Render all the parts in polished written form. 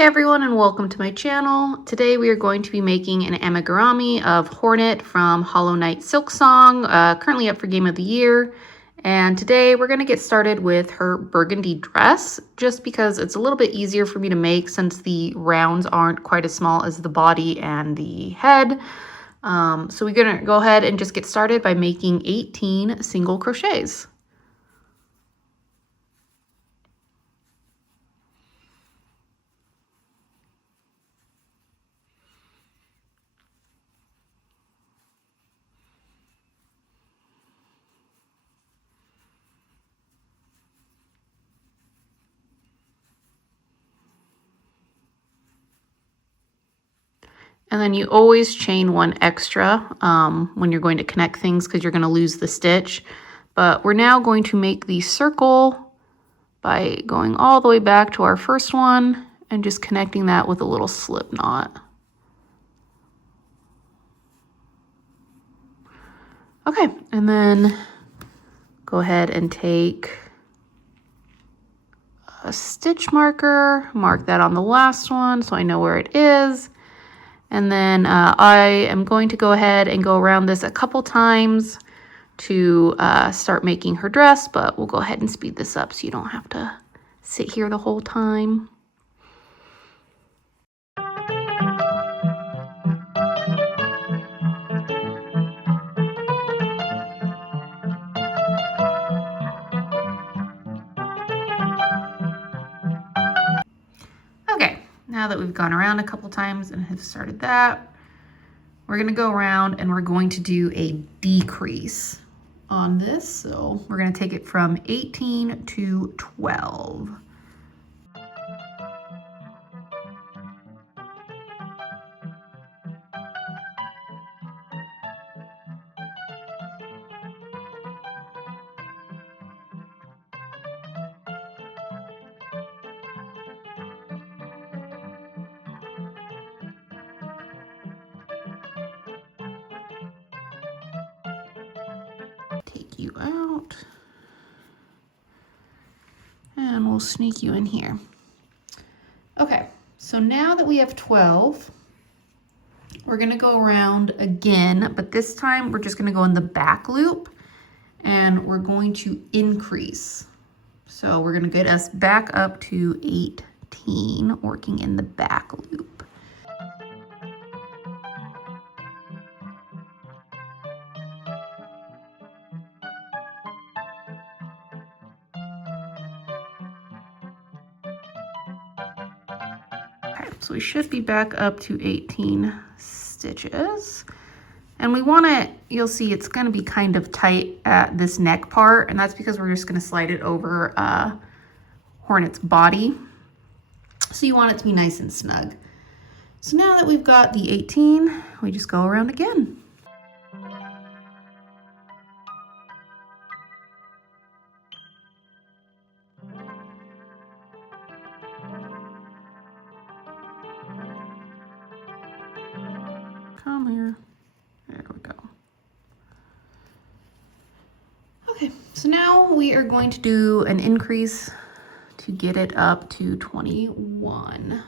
everyone, and welcome to my channel. Today we are going to be making an amigurumi of Hornet from Hollow Knight Silksong, currently up for Game of the Year. And today we're going to get started with her burgundy dress, just because it's a little bit easier for me to make since the rounds aren't quite as small as the body and the head. So we're going to go ahead and just get started by making 18 single crochets. And then you always chain one extra when you're going to connect things because you're going to lose the stitch. But we're now going to make the circle by going all the way back to our first one and just connecting that with a little slip knot. Okay, and then go ahead and take a stitch marker, mark that on the last one so I know where it is. And then I am going to go ahead and go around this a couple times to start making her dress, but we'll go ahead and speed this up so you don't have to sit here the whole time. Okay, now that we've gone around a couple times and have started that, we're gonna go around and we're going to do a decrease on this. So we're gonna take it from 18 to 12. Take you out. And we'll sneak you in here. Okay, so now that we have 12, we're gonna go around again, but this time we're just gonna go in the back loop and we're going to increase. So we're gonna get us back up to 18, working in the back loop. So we should be back up to 18 stitches. And we want it, you'll see it's gonna be kind of tight at this neck part, and that's because we're just gonna slide it over Hornet's body. So you want it to be nice and snug. So now that we've got the 18, we just go around again. Come here. There we go. Okay, so now we are going to do an increase to get it up to 21.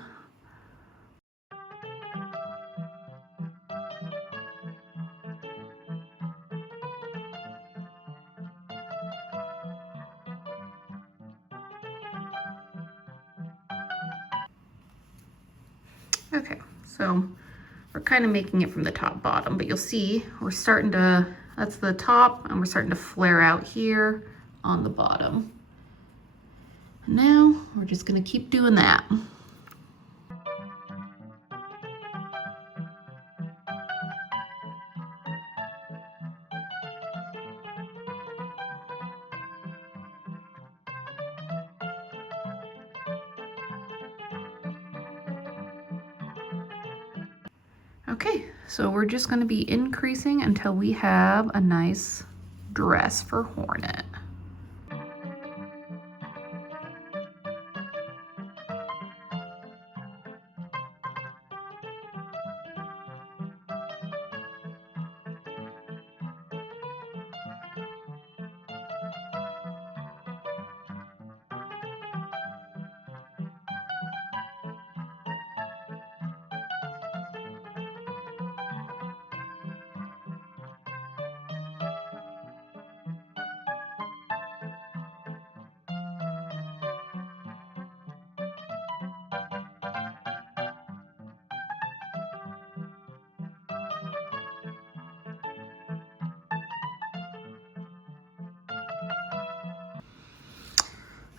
Okay, so we're kind of making it from the top bottom, but you'll see we're starting to, that's the top, and we're starting to flare out here on the bottom. And now we're just gonna keep doing that. Okay, so we're just going to be increasing until we have a nice dress for Hornet.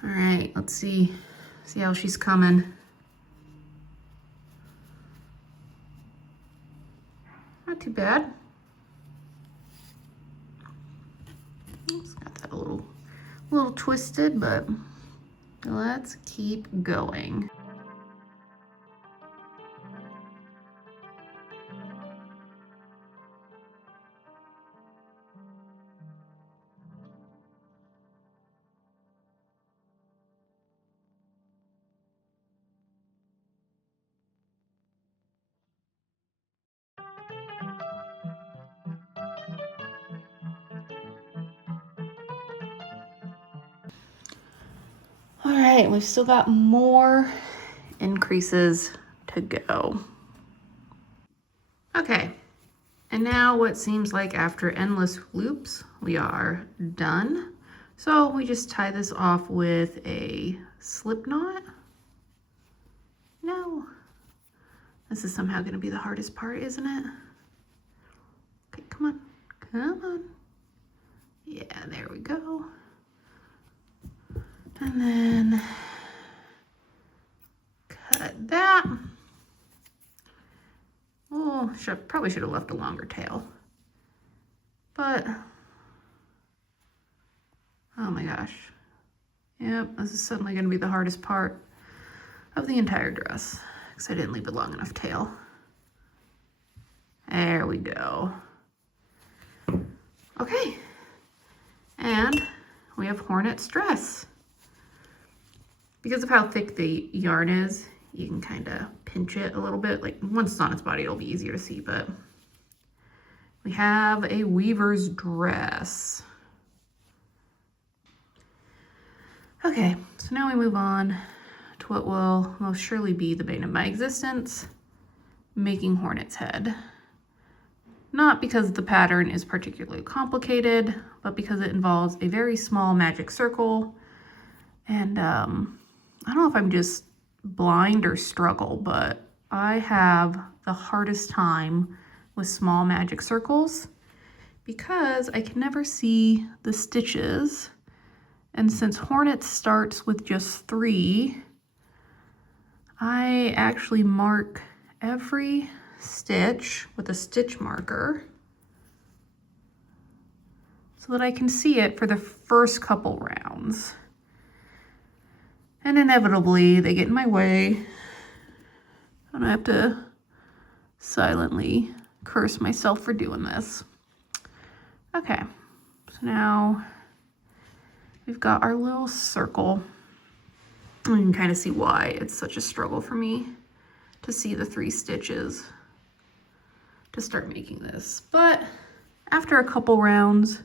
All right, let's see how she's coming. Not too bad. Oops, got that a little twisted, but let's keep going. All right, we've still got more increases to go. Okay, and now what seems like after endless loops, we are done. So we just tie this off with a slip knot. No, this is somehow gonna be the hardest part, isn't it? Okay, come on, come on. Yeah, there we go. And then cut that. Oh, probably should have left a longer tail. But, oh my gosh. Yep, this is suddenly gonna be the hardest part of the entire dress because I didn't leave a long enough tail. There we go. Okay, and we have Hornet's dress. Because of how thick the yarn is, you can kind of pinch it a little bit. Like once it's on its body, it'll be easier to see, but we have a weaver's dress. Okay, so now we move on to what will most surely be the bane of my existence, making Hornet's head. Not because the pattern is particularly complicated, but because it involves a very small magic circle. And I don't know if I'm just blind or struggle, but I have the hardest time with small magic circles because I can never see the stitches. And since Hornet starts with just 3, I actually mark every stitch with a stitch marker so that I can see it for the first couple rounds. And inevitably, they get in my way, and I have to silently curse myself for doing this. Okay, so now we've got our little circle. You can kind of see why it's such a struggle for me to see the 3 stitches to start making this. But after a couple rounds,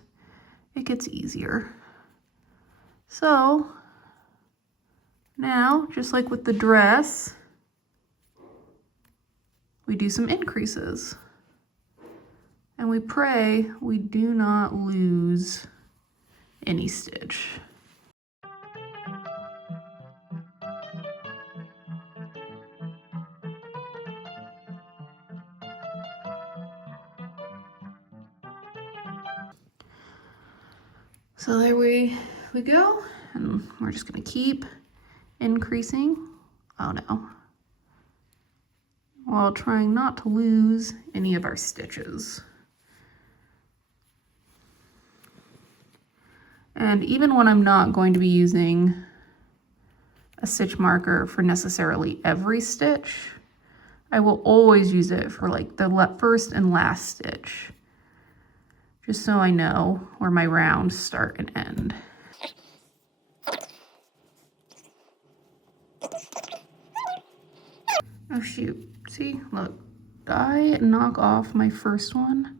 it gets easier. So now, just like with the dress, we do some increases. And we pray we do not lose any stitch. So there we go, and we're just gonna keep increasing. Oh no. While trying not to lose any of our stitches. And even when I'm not going to be using a stitch marker for necessarily every stitch, I will always use it for like the first and last stitch, just so I know where my rounds start and end. Oh shoot, see, look, did I knock off my first one?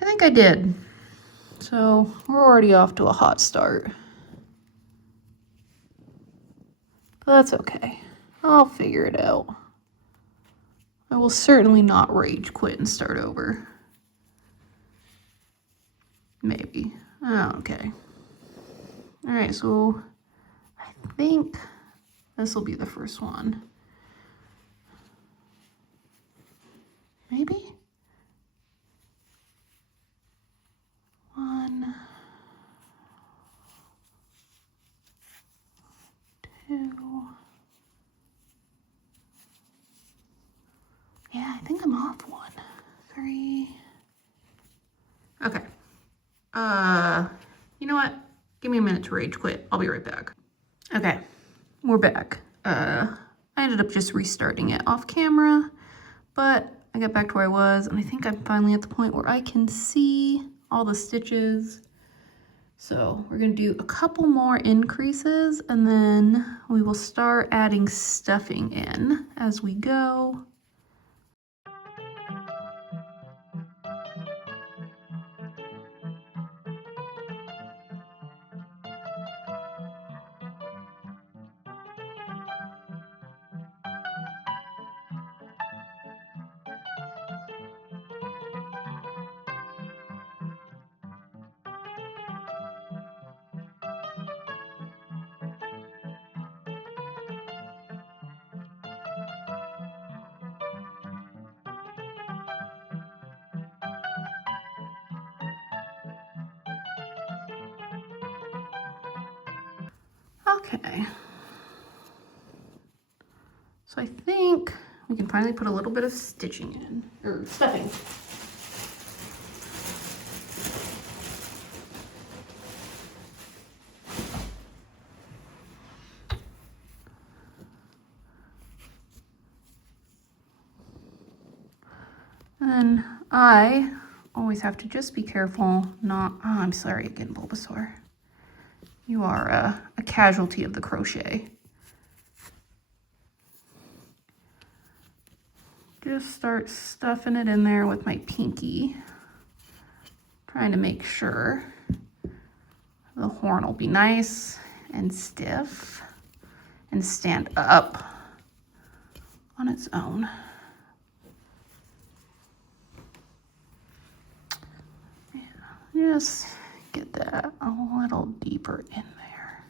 I think I did. So we're already off to a hot start. But that's okay. I'll figure it out. I will certainly not rage quit and start over. Maybe. Oh, okay. All right, so I think this will be the first one. Maybe? 1. Yeah, I think I'm off 1, 3. Okay. You know what? Give me a minute to rage quit. I'll be right back. Okay, we're back. I ended up just restarting it off camera, but I got back to where I was, and I think I'm finally at the point where I can see all the stitches. So we're gonna do a couple more increases, and then we will start adding stuffing in as we go. Okay. So I think we can finally put a little bit of stitching in, or stuffing. And I always have to just be careful not, oh, I'm sorry again, Bulbasaur. You are a casualty of the crochet. Just start stuffing it in there with my pinky. Trying to make sure the horn will be nice and stiff and stand up on its own. Just get that a little deeper in there.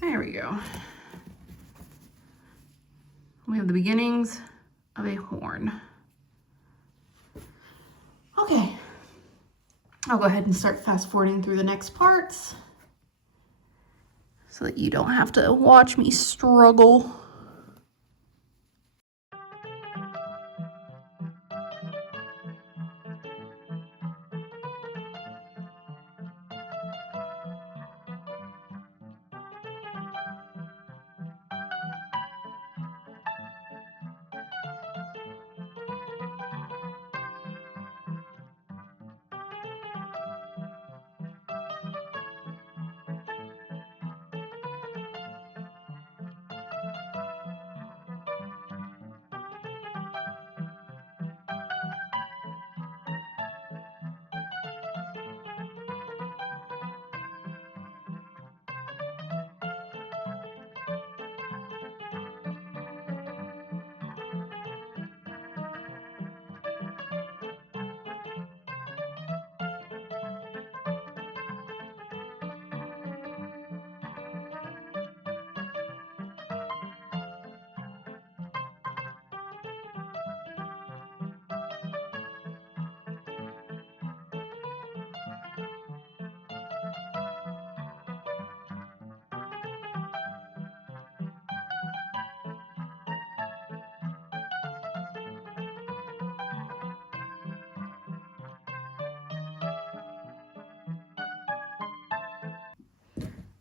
There we go. We have the beginnings of a horn. Okay, I'll go ahead and start fast forwarding through the next parts so that you don't have to watch me struggle.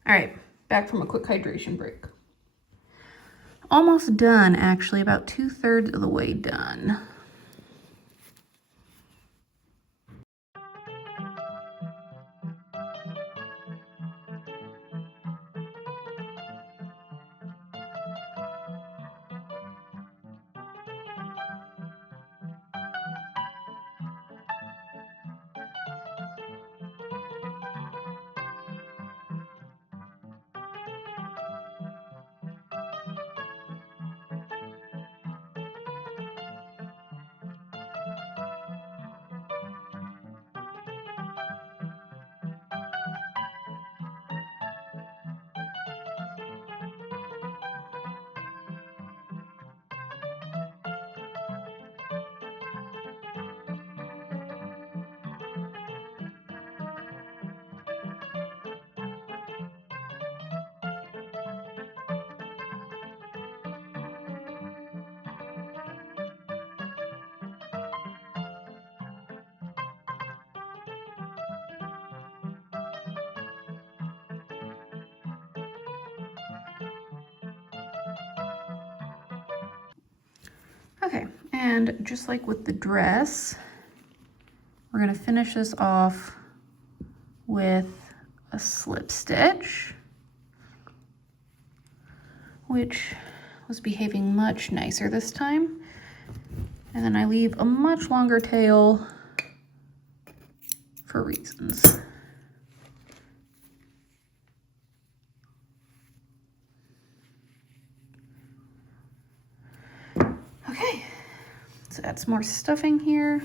All right, back from a quick hydration break. Almost done, actually, about 2/3 of the way done. Okay, and just like with the dress, we're gonna finish this off with a slip stitch, which was behaving much nicer this time. And then I leave a much longer tail for reasons. Okay, let's add some more stuffing here.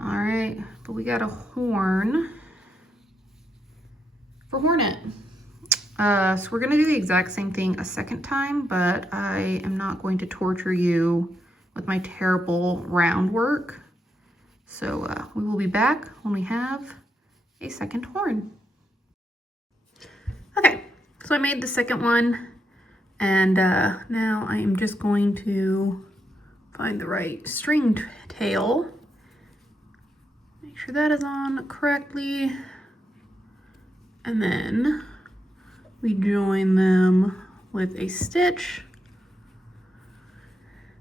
All right, but we got a horn for Hornet. So we're gonna do the exact same thing a second time, but I am not going to torture you with my terrible round work. So we will be back when we have a second horn. Okay, so I made the second one, and now I am just going to find the right string tail. Make sure that is on correctly, and then we join them with a stitch.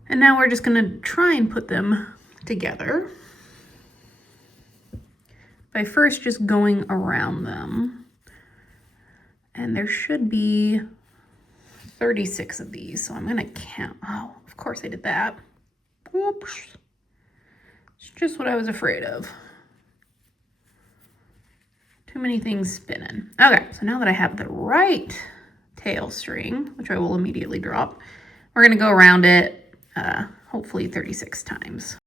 And now we're just gonna try and put them together by first just going around them. And there should be 36 of these, so I'm gonna count. Oh, of course I did that. Oops. It's just what I was afraid of. Too many things spinning. Okay, so now that I have the right tail string, which I will immediately drop, we're gonna go around it, hopefully 36 times.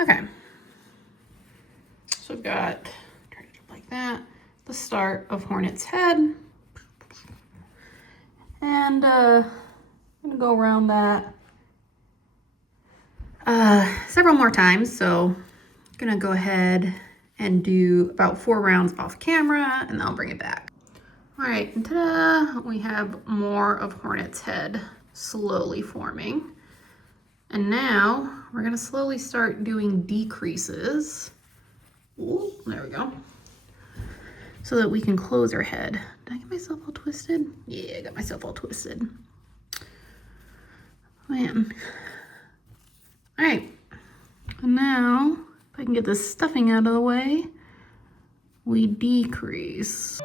Okay, so we've got, turn it up like that, the start of Hornet's head. And I'm gonna go around that several more times. So I'm gonna go ahead and do about 4 rounds off camera, and then I'll bring it back. All right, and ta-da, we have more of Hornet's head slowly forming. And now we're gonna slowly start doing decreases. Ooh, there we go. So that we can close our head. Did I get myself all twisted? Yeah, I got myself all twisted. Man. All right, and now if I can get this stuffing out of the way, we decrease.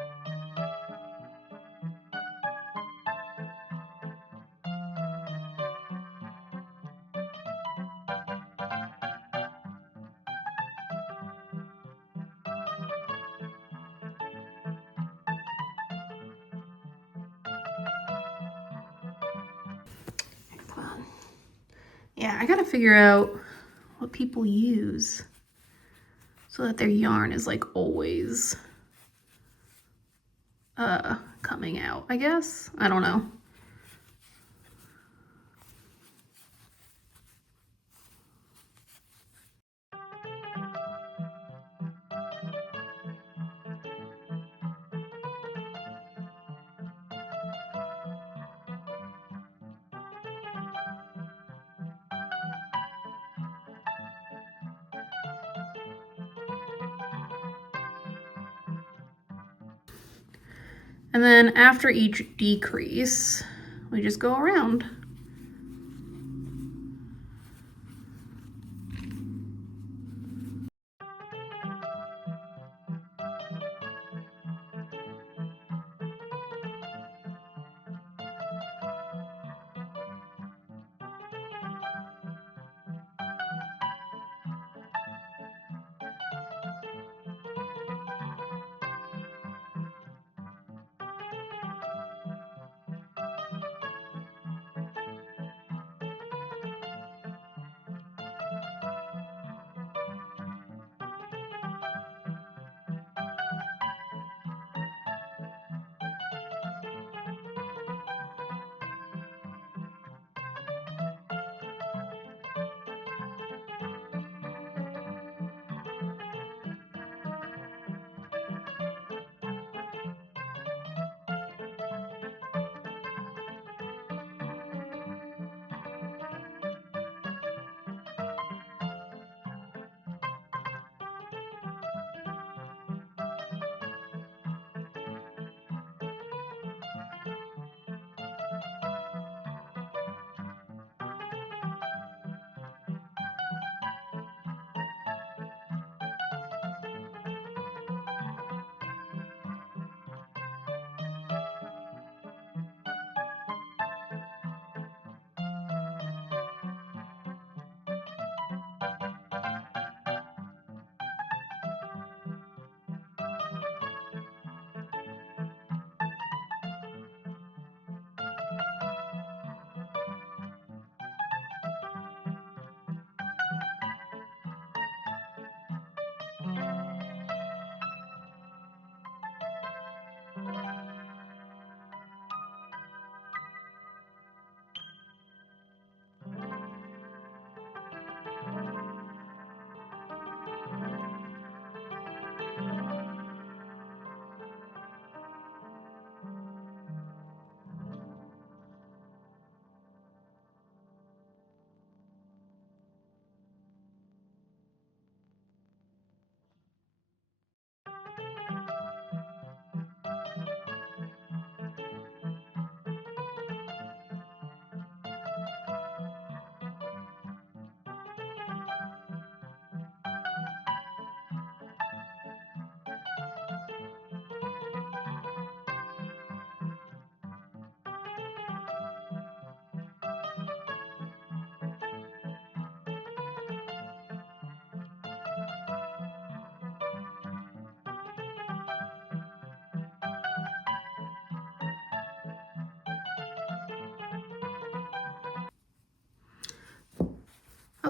Yeah, I gotta figure out what people use so that their yarn is like always coming out, I guess. I don't know. And then after each decrease, we just go around.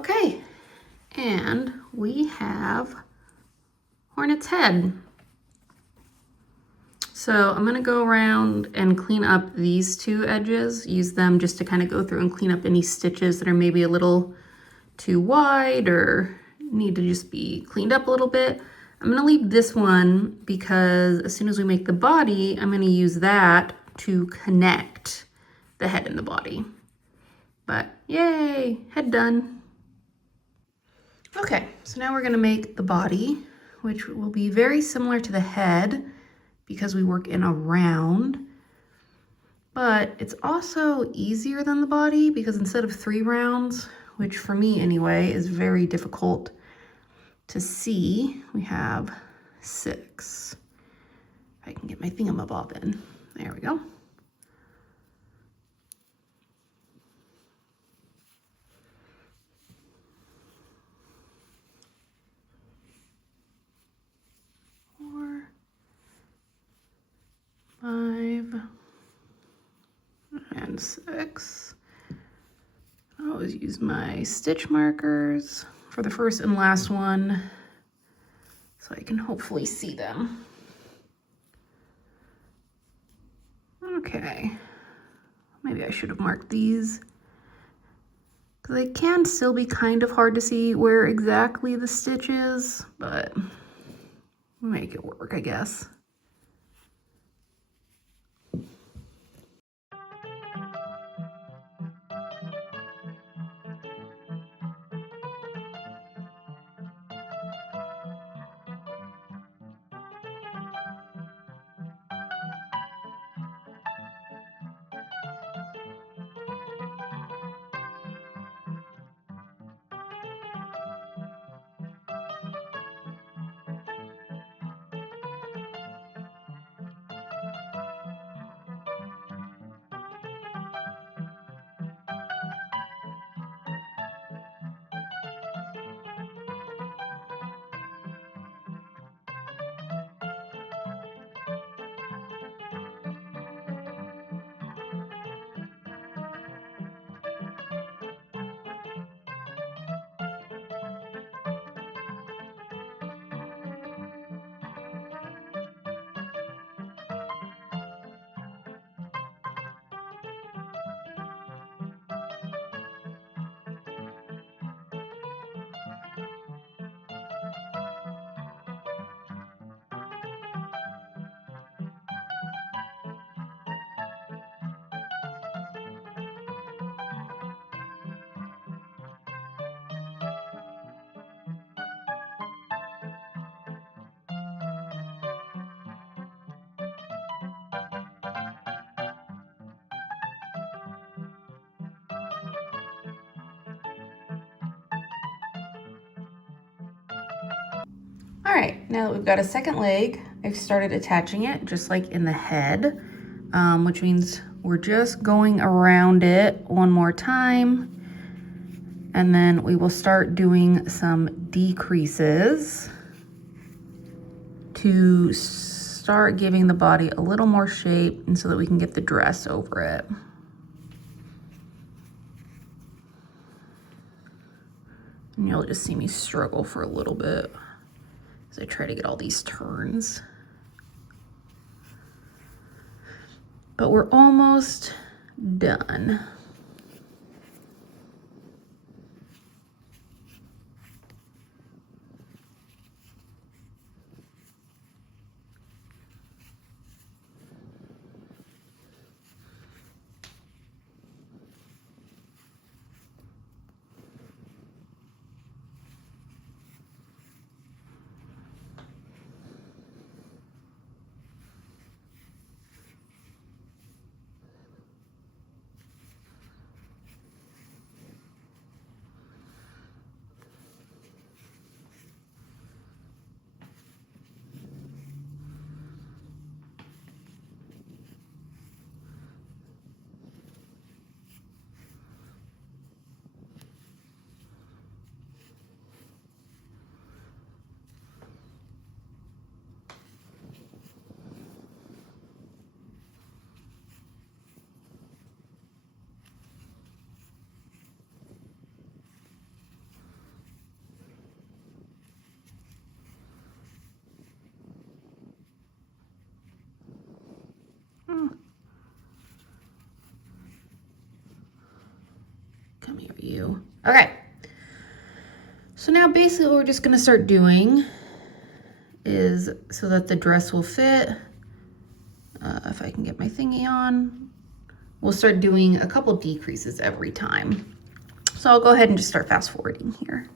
Okay, and we have Hornet's head. So I'm gonna go around and clean up these two edges, use them just to kind of go through and clean up any stitches that are maybe a little too wide or need to just be cleaned up a little bit. I'm gonna leave this one because as soon as we make the body, I'm gonna use that to connect the head and the body. But yay, head done. Okay, so now we're gonna make the body, which will be very similar to the head because we work in a round, but it's also easier than the body because instead of 3 rounds, which for me anyway is very difficult to see, we have 6. If I can get my thingamabob in. There we go. Five and 6. I always use my stitch markers for the first and last one so I can hopefully see them. Okay, maybe I should have marked these because they can still be kind of hard to see where exactly the stitch is, but we'll make it work, I guess. All right, now that we've got a second leg, I've started attaching it just like in the head, which means we're just going around it one more time. And then we will start doing some decreases to start giving the body a little more shape and so that we can get the dress over it. And you'll just see me struggle for a little bit as I try to get all these turns. But we're almost done. Come here, you. Okay. So now basically what we're just gonna start doing is, so that the dress will fit, if I can get my thingy on, we'll start doing a couple of decreases every time. So I'll go ahead and just start fast forwarding here.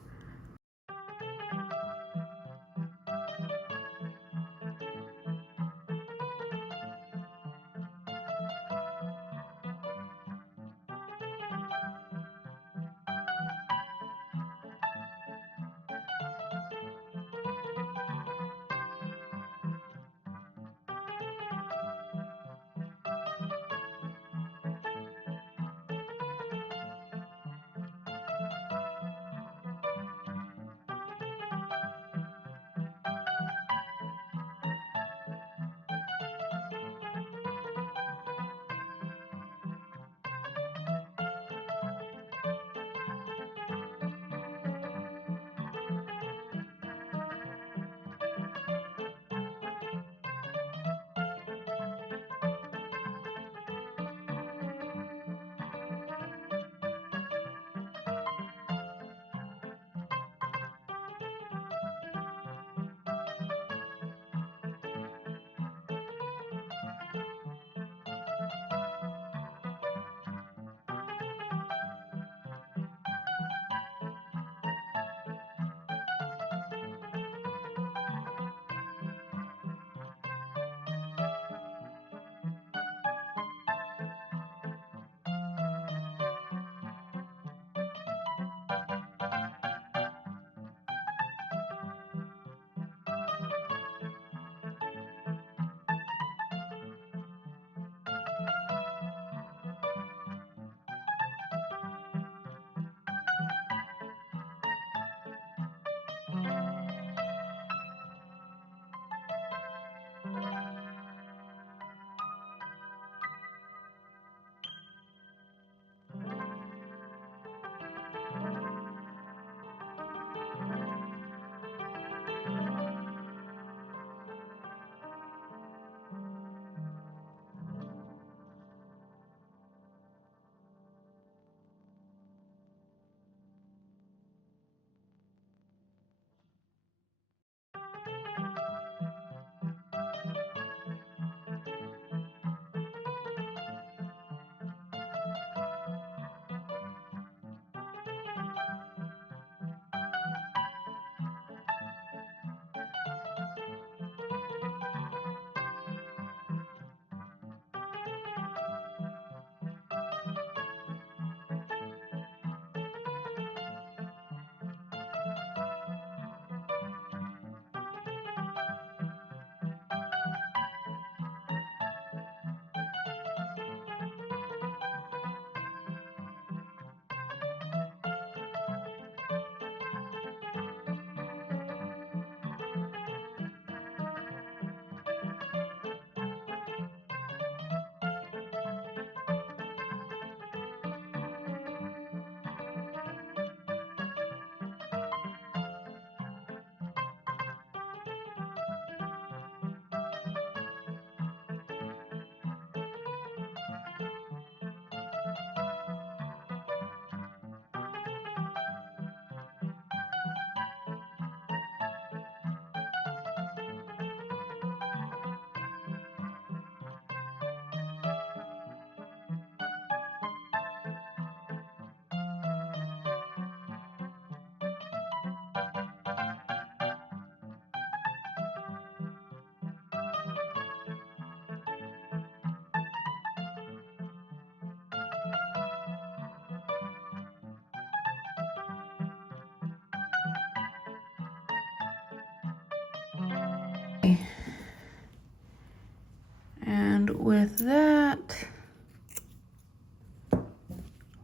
And with that,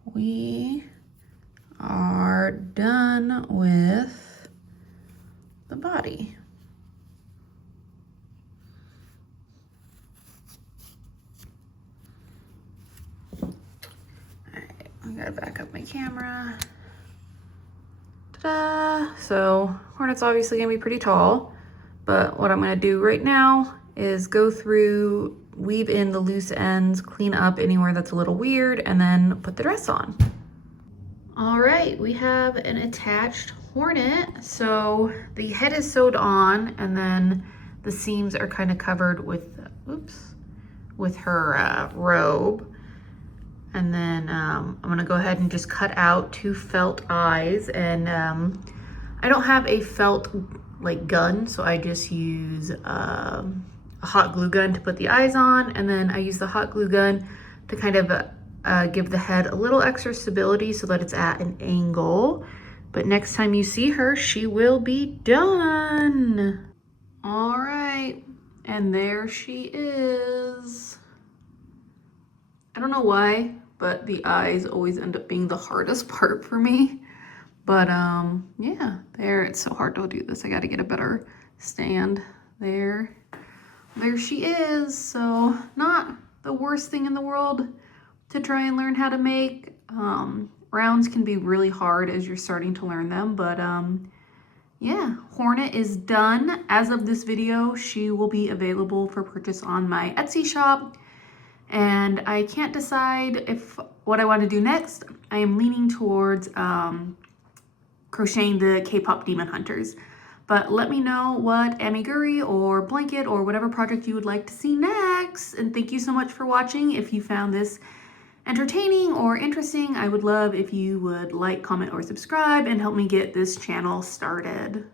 we are done with the body. All right, I gotta back up my camera. Ta-da! So Hornet's obviously gonna be pretty tall, but what I'm gonna do right now is go through weave in the loose ends, clean up anywhere that's a little weird, and then put the dress on. All right, we have an attached Hornet. So the head is sewed on, and then the seams are kind of covered with, with her robe. And then I'm gonna go ahead and just cut out 2 felt eyes. And I don't have a felt like gun, so I just use a hot glue gun to put the eyes on. And then I use the hot glue gun to kind of give the head a little extra stability so that it's at an angle. But next time you see her, she will be done. All right, and there she is. I don't know why, but the eyes always end up being the hardest part for me. But yeah, there, it's so hard to do this. I gotta get a better stand. There she is. So not the worst thing in the world to try and learn how to make. Rounds can be really hard as you're starting to learn them, but yeah, Hornet is done. As of this video, she will be available for purchase on my Etsy shop. And I can't decide what I want to do next. I am leaning towards crocheting the K-pop Demon Hunters. But let me know what amigurumi or blanket or whatever project you would like to see next. And thank you so much for watching. If you found this entertaining or interesting, I would love if you would like, comment, or subscribe and help me get this channel started.